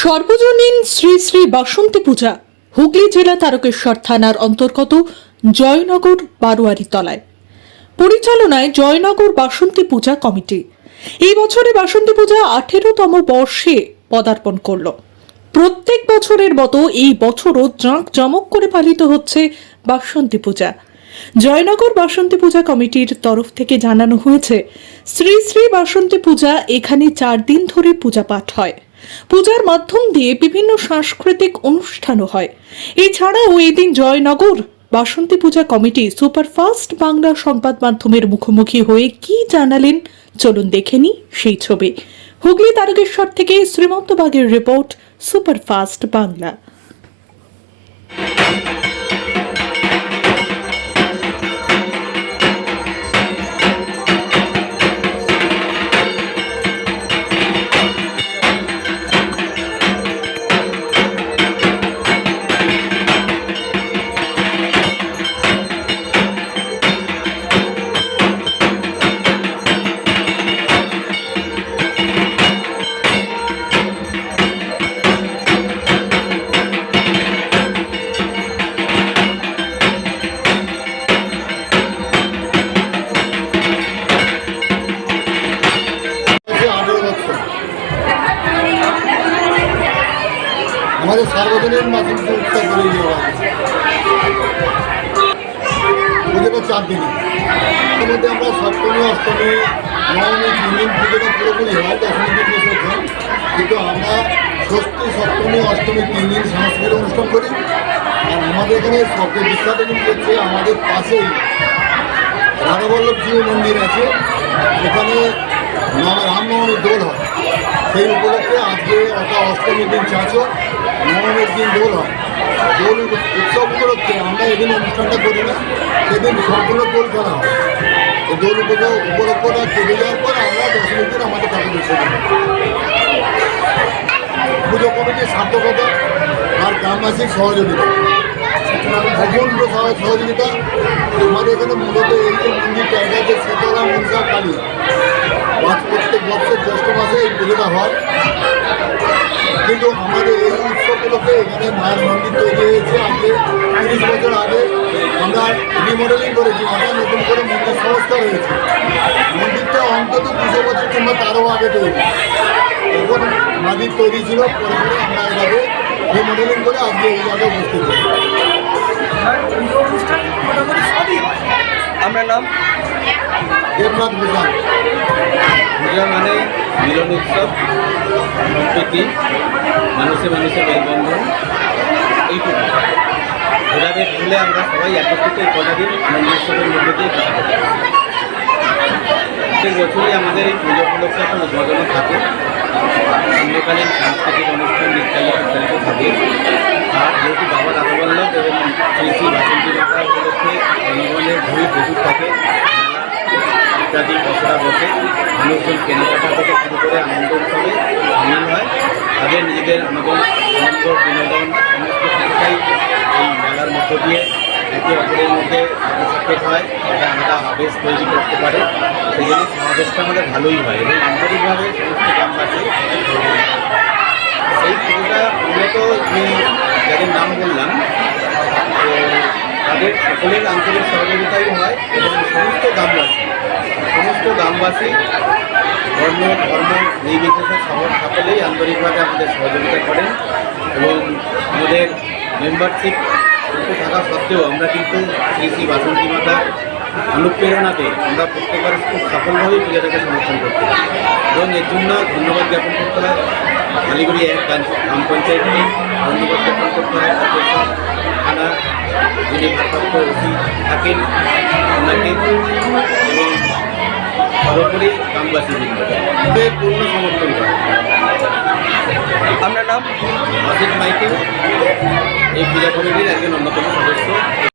সর্বজনীন শ্রী শ্রী বাসন্তী পূজা হুগলি জেলা তারকেশ্বর থানার অন্তর্গত জয়নগর বারোয়ারি তলায় পরিচালনায় জয়নগর বাসন্তী পূজা কমিটি এই বছরে বাসন্তী পূজা 18তম বর্ষে পদার্পণ করল। প্রত্যেক বছরের মতো এই বছরও জাঁকজমক করে পালিত হচ্ছে বাসন্তী পূজা। জয়নগর বাসন্তী পূজা কমিটির তরফ থেকে জানানো হয়েছে, শ্রী শ্রী বাসন্তী পূজা এখানে 4 দিন ধরে পূজা পাঠ হয়। পূজার মাধ্যম দিয়ে বিভিন্ন সাংস্কৃতিক অনুষ্ঠানও হয়। এছাড়াও এদিন জয়নগর বাসন্তী পূজা কমিটি সুপারফাস্ট বাংলা সংবাদ মাধ্যমের মুখোমুখি হয়ে কি জানালেন চলুন দেখে নিই সেই ছবি। হুগলি তারকেশ্বর থেকে শ্রীমন্ত বাগের রিপোর্ট, সুপারফাস্ট বাংলা। আমাদের সার্বজনীন বাসন্তী উৎসব করে দেওয়া পুজোটা 4 দিন। তার মধ্যে আমরা সপ্তমী, অষ্টমী, নবমী 3 দিন পুজোটা পুরোপুরি হয়, দশমী দিন বিসর্জন। কিন্তু আমরা ষষ্ঠী, সপ্তমী, অষ্টমী 3 দিন সাংস্কৃতিক অনুষ্ঠান করি। আর আমাদের এখানে সবচেয়ে বিখ্যাত জিনিস হচ্ছে আমাদের পাশেই রাধাবল্লভজি মন্দির আছে, এখানে রামনবমীর দোল হয়। সেই উপলক্ষে আজকে অষ্টমীর দিন চাঁচো, নবমীর দিন দোল হয়। দোল উৎসব উপলক্ষে আমরা এদিন অনুষ্ঠানটা করি না, সেদিন সম্পূর্ণ দোল খেলা হয়। এই দোল উপলক্ষটা কেটে যাওয়ার পর আমরা দশমীর দিন আমাদের ঠাকুর বিসর্জন। পুজো কমিটির সার্থকতা আর গ্রামবাসীর সহযোগিতা, অপূর্ণ সহযোগিতা। আমাদের এখানে মূলত এই যে মন্দিরটা, এটা হচ্ছে শীতলা মনসা কালী। প্রত্যেক বছর জ্যৈষ্ঠ মাসে এই পুজোটা হয়। কিন্তু আমাদের এই উৎসব উপলক্ষে এখানে মায়ের মন্দির তৈরি হয়েছে। আজকে 30 বছর আগে আমরা রিমডেলিং করেছি, আমরা নতুন করে মন্দির সংস্কার হয়েছে। মন্দিরটা অন্তত 200 বছর কিংবা তারও আগে তৈরি। তখন মাটির তৈরি ছিল, পরে পরে আমরা এটাকে রিমডেলিং করে আজকে এই জায়গায় উপস্থিত হই। আপনার নাম? দেবনাথ ভূষণ। পূজা মানে মিলন উৎসব, সম্প্রীতি, মানুষে মানুষের মেলবন্ধন, এইটুকু। ভেদাভেদ ভুলে আমরা সবাই একত্রিত এই কটা দিন আনন্দ উৎসবের মধ্যে দিয়ে কাটাতে পারি। প্রত্যেক বছরই আমাদের এই পুজো উপলক্ষে একটা উদ্বোধন থাকে, সান্ধ্যকালীন সাংস্কৃতিক অনুষ্ঠান ইত্যাদি থাকে। আর যেহেতু বাবা রাধাবল্লভ এবং শ্রী শ্রী বাসন্তী মাতা উপলক্ষে জনগণের ভিড় প্রচুর থাকে, ইত্যাদি বছরা বসে মানুষজন কেনাকাটা থেকে শুরু করে আনন্দ উৎসবে সামিল হয়। তাদের নিজেদের আনন্দ, বিনোদন সমস্ত কিছুটাই এই মেলার মধ্য দিয়ে একে অপরের মধ্যে সাক্ষাৎ হয়, এটা আলাদা আবেশ তৈরি করতে পারে। সেই জন্য সমাবেশটা আমাদের ভালোই হয় এবং আন্তরিকভাবে সমস্ত গ্রামবাসী। এই পুজোটা মূলত আমি যাদের নাম বললাম, তো তাদের সকলের আন্তরিক সহযোগিতাই হয় এবং সমস্ত গ্রামবাসী ধর্ম নির্বিশেষে সকলেই আন্তরিকভাবে আমাদের সহযোগিতা করেন। এবং আমাদের মেম্বারশিপ থাকা সত্ত্বেও আমরা কিন্তু শ্রী শ্রী বাসন্তী মাতার অনুপ্রেরণাতে আমরা প্রত্যেকবার খুব সফলভাবেই পূজাটাকে সমর্থন করতে পারি এবং এর জন্য ধন্যবাদ জ্ঞাপন করতে হয় মালিগুড়ি 1 গ্রাম পঞ্চায়েতকে, ধন্যবাদ জ্ঞাপন করতে হয় তারকেশ্বর থানা যিনি ভারপ্রাপ্ত ওসি থাকেন ওনাকে, এবং সর্বোপরি গ্রামবাসী পূর্ণ সমর্থন করে। আপনার নাম? অসিত মাইতি এই পূজা কমিটির একজন অন্যতম সদস্য।